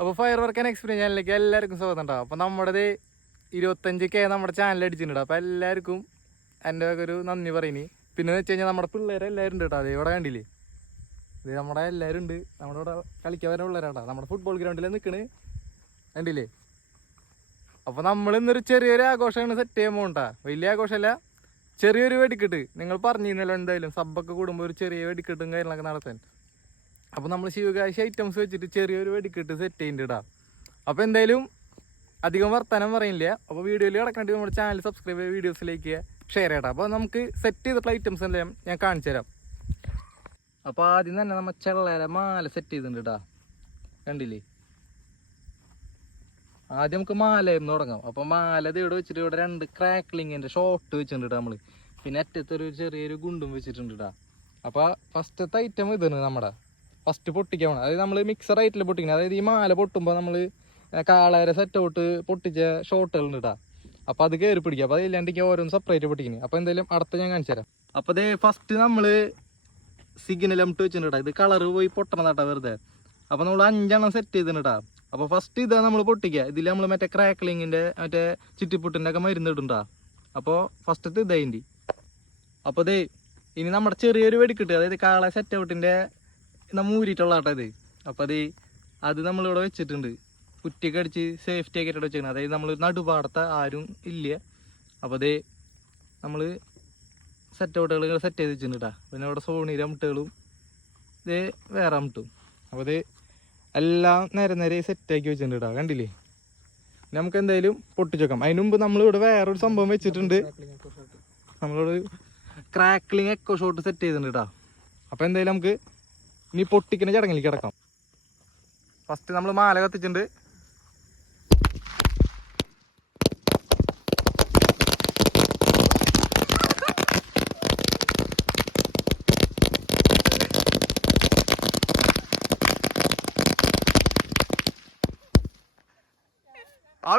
അപ്പോൾ fire work and experience ചാനലിലേക്ക് എല്ലാവർക്കും സ്വാഗതം ഉണ്ടാവും അപ്പോൾ നമ്മുടെ ഇരുപത്തഞ്ച് കെ നമ്മുടെ ചാനൽ അടിച്ചിട്ടുണ്ട്. അപ്പോൾ എല്ലാവർക്കും എന്റെ ഒരു നന്ദി പറയുന്നു പിന്നെ വെച്ച് കഴിഞ്ഞാൽ നമ്മുടെ പിള്ളേരെ എല്ലാവരും ഉണ്ട് കേട്ടോ അതേ ഇവിടെ കണ്ടില്ലേ? ഇത് നമ്മുടെ എല്ലാവരും ഉണ്ട് നമ്മുടെ ഇവിടെ കളിക്കാൻ വരുന്ന പിള്ളേരാട്ടോ നമ്മുടെ ഫുട്ബോൾ ഗ്രൗണ്ടിൽ നിൽക്കണ് കണ്ടില്ലേ? അപ്പോൾ നമ്മൾ ഇന്നൊരു ചെറിയൊരു ആഘോഷമാണ് സെറ്റ് ചെയ്യാൻ പോകണ്ട വലിയ ആഘോഷമല്ല ചെറിയൊരു വെടിക്കെട്ട്. നിങ്ങൾ പറഞ്ഞിരുന്നല്ലോ എന്തായാലും സബ്ബൊക്കെ കൂടുമ്പോൾ ഒരു ചെറിയ വെടിക്കെട്ടും കാര്യങ്ങളൊക്കെ നടത്താൻ. അപ്പോൾ നമ്മൾ ശിവകാശി ഐറ്റംസ് വെച്ചിട്ട് ചെറിയൊരു വെടിക്കെട്ട് സെറ്റ് ചെയ്യുന്നുണ്ട് അപ്പോൾ എന്തായാലും അധികം വർത്തമാനം പറയില്ല. അപ്പോൾ വീഡിയോയിൽ കിടക്കേണ്ടി നമ്മുടെ ചാനൽ സബ്സ്ക്രൈബ് ചെയ്യുക വീഡിയോസിലേക്ക് ഷെയർ ചെയ്യട്ടെ അപ്പോൾ നമുക്ക് സെറ്റ് ചെയ്തിട്ടുള്ള ഐറ്റംസ് എല്ലാം ഞാൻ കാണിച്ചു തരാം. അപ്പോൾ ആദ്യം തന്നെ നമ്മൾ ചെള്ളേരെ മാല സെറ്റ് ചെയ്തിട്ടുണ്ട് കണ്ടില്ലേ? ആദ്യം നമുക്ക് മാലയെന്ന് തുടങ്ങാം. അപ്പോൾ മാല ഇവിടെ വെച്ചിട്ട് ഇവിടെ രണ്ട് ക്രാക്ലിങ്ങിന്റെ ഷോട്ട് വെച്ചിട്ടുണ്ട് നമ്മൾ പിന്നെ അറ്റത്തൊരു ചെറിയൊരു ഗുണ്ടും വെച്ചിട്ടുണ്ട് കേട്ടോ അപ്പോൾ ഫസ്റ്റത്തെ ഐറ്റം ഇതാണ് നമ്മുടെ. ഫസ്റ്റ് പൊട്ടിക്കാൻ പോകണം അതായത് നമ്മൾ മിക്സർ ആയിട്ടില്ല പൊട്ടിക്കണം? അതായത് ഈ മാല പൊട്ടുമ്പോൾ നമ്മൾ കാളേരെ സെറ്റ് ഔട്ട് പൊട്ടിച്ച ഷോട്ടുകളുണ്ട് കേട്ടോ അപ്പോൾ അത് കയറി പിടിക്കുക അപ്പോൾ അതില്ലാണ്ടെങ്കിൽ ഓരോന്ന് സെപ്പറേറ്റ് പൊട്ടിക്കുന്നത് അപ്പോൾ എന്തായാലും അടുത്ത ഞാൻ കാണിച്ചു തരാം. അപ്പോൾ അതേ ഫസ്റ്റ് നമ്മൾ സിഗ്നൽ അമിട്ട് വെച്ചിട്ടുണ്ട് കേട്ടോ ഇത് കളർ പോയി പൊട്ടണതാട്ടോ വെറുതെ. അപ്പോൾ നമ്മൾ അഞ്ചെണ്ണം സെറ്റ് ചെയ്തിട്ടുണ്ട് അപ്പോൾ ഫസ്റ്റ് ഇതാ നമ്മൾ പൊട്ടിക്കുക ഇതിൽ നമ്മൾ മറ്റേ ക്രാക്ലിങ്ങിന്റെ മറ്റേ ചുറ്റിപ്പുട്ടിന്റെ ഒക്കെ മരുന്ന് ഇടുണ്ടാ അപ്പോൾ ഫസ്റ്റത്തെ ഇതായി അപ്പോൾ അതേ ഇനി. നമ്മുടെ ചെറിയൊരു വെടിക്കിട്ട് അതായത് കാളെ സെറ്റ് ഔട്ടിന്റെ നമ്മൾ ഊരിയിട്ടുള്ള ആട്ടോ ഇത്. അപ്പോൾ അത് അത് നമ്മളിവിടെ വെച്ചിട്ടുണ്ട്. കുറ്റിയൊക്കെ അടിച്ച് സേഫ്റ്റി ഒക്കെ ഇട്ട് വെച്ചിട്ടുണ്ട് അതായത് നമ്മൾ നടുപാടത്തെ ആരും ഇല്ല. അപ്പോൾ അത് നമ്മൾ സെറ്റ് ഔട്ടുകൾ സെറ്റ് ചെയ്ത് വെച്ചിട്ടുണ്ട് കേട്ടോ പിന്നെ അവിടെ സോണിയുടെ അമുട്ടുകളും ഇത് വേറെ മുട്ടും അപ്പോൾ ഇത് എല്ലാം നേരെ നേരെ സെറ്റാക്കി വെച്ചിട്ടുണ്ട് കേട്ടോ കണ്ടില്ലേ? നമുക്ക് എന്തായാലും പൊട്ടിച്ച് വെക്കാം. അതിന് മുമ്പ് നമ്മളിവിടെ വേറൊരു സംഭവം വെച്ചിട്ടുണ്ട്. നമ്മളോട് ക്രാക്ലിങ് എക്കോ ഷോട്ട് സെറ്റ് ചെയ്തിട്ടുണ്ട് കേട്ടോ അപ്പോൾ എന്തായാലും നമുക്ക് ഇനി പൊട്ടിക്കുന്ന ചടങ്ങിലേക്ക് കിടക്കാം. ഫസ്റ്റ് നമ്മൾ മാല കത്തിച്ചിട്ടുണ്ട്.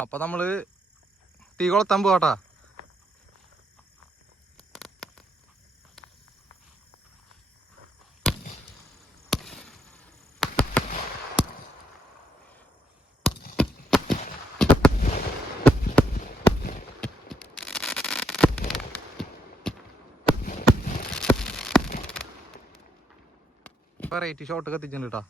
അപ്പൊ നമ്മൾ തീ കൊളത്താൻ പോവാട്ടാ. വെറൈറ്റി ഷോട്ട് കത്തിച്ചിട്ടുണ്ട് കേട്ടോ